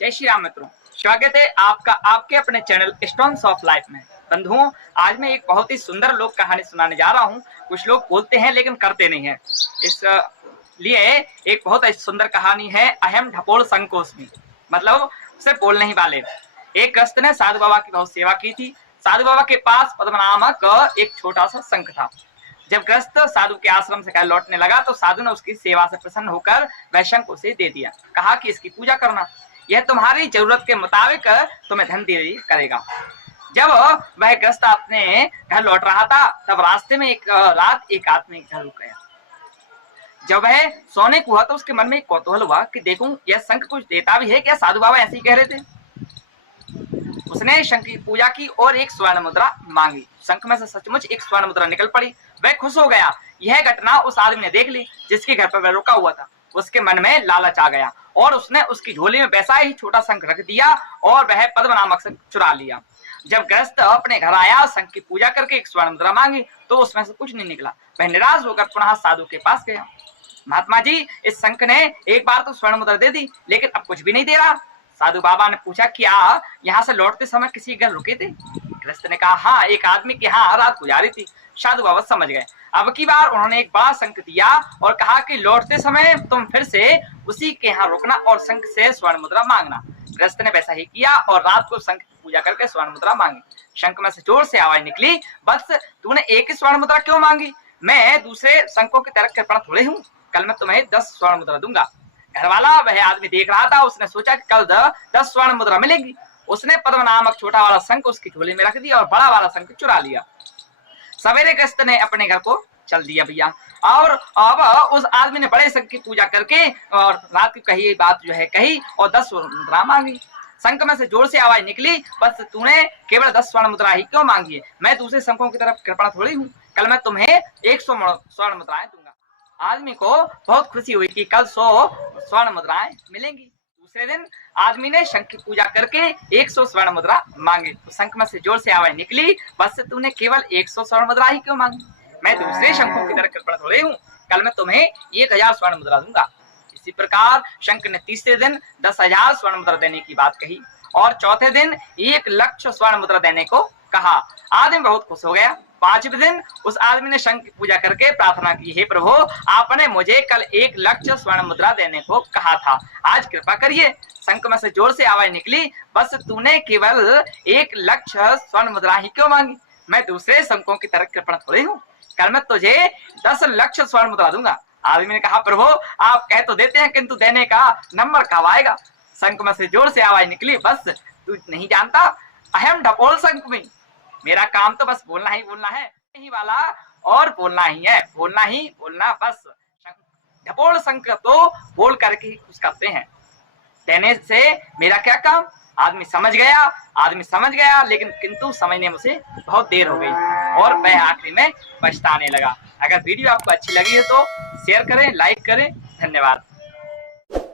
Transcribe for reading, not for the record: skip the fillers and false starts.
जय श्री राम मित्रों, स्वागत है आपका आपके अपने चैनल स्टोन्स ऑफ लाइफ में। बंधुओं, आज मैं एक बहुत ही सुंदर लोक कहानी सुनाने जा रहा हूँ। कुछ लोग बोलते हैं लेकिन करते नहीं है। इस लिए एक बहुत ही सुंदर कहानी है अहम ढपोल संकोचमी, मतलब उसे बोल नहीं वाले। एक ग्रस्त ने साधु बाबा की बहुत सेवा की थी। साधु बाबा के पास पद्म नामक एक छोटा सा शंख था। जब ग्रस्त साधु के आश्रम से लौटने लगा तो साधु ने उसकी सेवा से प्रसन्न होकर वह शंख उसे दे दिया। कहा कि इसकी पूजा करना, यह तुम्हारी जरूरत के मुताबिक तुम्हें धन दे करेगा। जब वह ग्रस्त अपने घर लौट रहा था तब रास्ते में एक रात एक आदमी घर रुक गया। जब वह सोने को हुआ तो उसके मन में एक कौतूहल हुआ कि देखूं यह शंख कुछ देता भी है क्या। साधु बाबा ऐसे ही कह रहे थे। उसने शंख की पूजा की और एक स्वर्ण मुद्रा मांगी। शंख में से सचमुच एक स्वर्ण मुद्रा निकल पड़ी। वह खुश हो गया। यह घटना उस आदमी ने देख ली जिसके घर पर वह रुका हुआ था। उसके मन में लालच आ गया और उसने उसकी झोली में वैसा ही छोटा शंख रख दिया और वह पद्म नामक शंख चुरा लिया। जब ग्रस्त अपने घर आया, शंख की पूजा करके एक स्वर्ण मुद्रा मांगी तो उसमें से कुछ नहीं निकला। वह निराश होकर पुनः साधु के पास गया। महात्मा जी, इस शंख ने एक बार तो स्वर्ण मुद्रा दे दी लेकिन अब कुछ भी नहीं दे रहा। साधु बाबा ने पूछा, क्या यहाँ से लौटते समय किसी घर रुके थे? ग्रस्त ने कहा, हाँ, एक आदमी के यहाँ रात गुजारी थी। साधु बाबा समझ गए। अब की बार उन्होंने एक बड़ा शंख दिया और कहा कि लौटते समय तुम फिर से उसी के यहाँ रुकना और शंख से स्वर्ण मुद्रा मांगना। ग्रस्त ने वैसा ही किया और रात को शंख की पूजा करके स्वर्ण मुद्रा मांगी। शंख में से जोर से आवाज निकली, बस तूने एक ही स्वर्ण मुद्रा क्यों मांगी? मैं दूसरे शंखों की तरह कृपण थोड़े हूँ। कल मैं तुम्हें 10 स्वर्ण मुद्रा दूंगा। घरवाला वह आदमी देख रहा था। उसने सोचा कि कल 10 स्वर्ण मुद्रा मिलेगी। उसने पद्म नामक छोटा वाला शंख उसकी झोली में रख दिया और बड़ा वाला शंख चुरा लिया। सवेरे ग्रस्त ने अपने घर को चल दिया भैया। और अब उस आदमी ने बड़े शंख की पूजा करके और रात की कही बात जो है कही और 10 स्वर्ण मुद्रा मांगी। शंख में से जोर से आवाज निकली, बस तूने केवल 10 स्वर्ण मुद्रा ही क्यों मांगी है? मैं दूसरे शंखों की तरफ कृपण थोड़ी हूँ। कल मैं तुम्हें 100 स्वर्ण मुद्राएं दूंगा। आदमी को बहुत खुशी हुई कि कल 100 स्वर्ण मुद्राएं मिलेंगी। दूसरे दिन आदमी ने शंख की पूजा करके 100 स्वर्ण मुद्रा मांगी। तो शंख में से जोर से आवाज निकली, बस तूने केवल 100 स्वर्ण मुद्रा ही क्यों मांगी? मैं दूसरे शंखों की तरह कृपण थोड़े हूँ। कल मैं तुम्हें 1000 स्वर्ण मुद्रा दूंगा। इसी प्रकार शंख ने तीसरे दिन 10,000 स्वर्ण मुद्रा देने की बात कही और चौथे दिन 1,00,000 स्वर्ण मुद्रा देने को कहा। आदमी बहुत खुश हो गया। 5वें दिन उस आदमी ने शंख की पूजा करके प्रार्थना की, हे प्रभु, आपने मुझे कल 1,00,000 स्वर्ण मुद्रा देने को कहा था, आज कृपा करिए। शंख में से जोर से आवाज निकली, बस तूने केवल 1,00,000 स्वर्ण मुद्रा ही क्यों मांगी? मैं दूसरे शंखों की तरह कृपण थोड़ी हूँ। कल मैं तुझे 10,00,000 स्वर्ण मुद्रा दूंगा। आदमी ने कहा, प्रभु, आप कह तो देते हैं किंतु देने का नंबर कब आएगा? शंख में से जोर से आवाज निकली, बस तू नहीं जानता, अहम ढपोल शंख में मेरा काम तो बस बोलना ही बोलना है, नहीं वाला और बोलना ही है, बोलना ही बोलना बस। ढपोल शंख तो बोल करके कुछ करते हैं, देने से मेरा क्या काम? आदमी समझ गया लेकिन किंतु समझने में उसे बहुत देर हो गई और वह आखिरी में पछताने लगा। अगर वीडियो आपको अच्छी लगी है तो शेयर करें, लाइक करें। धन्यवाद।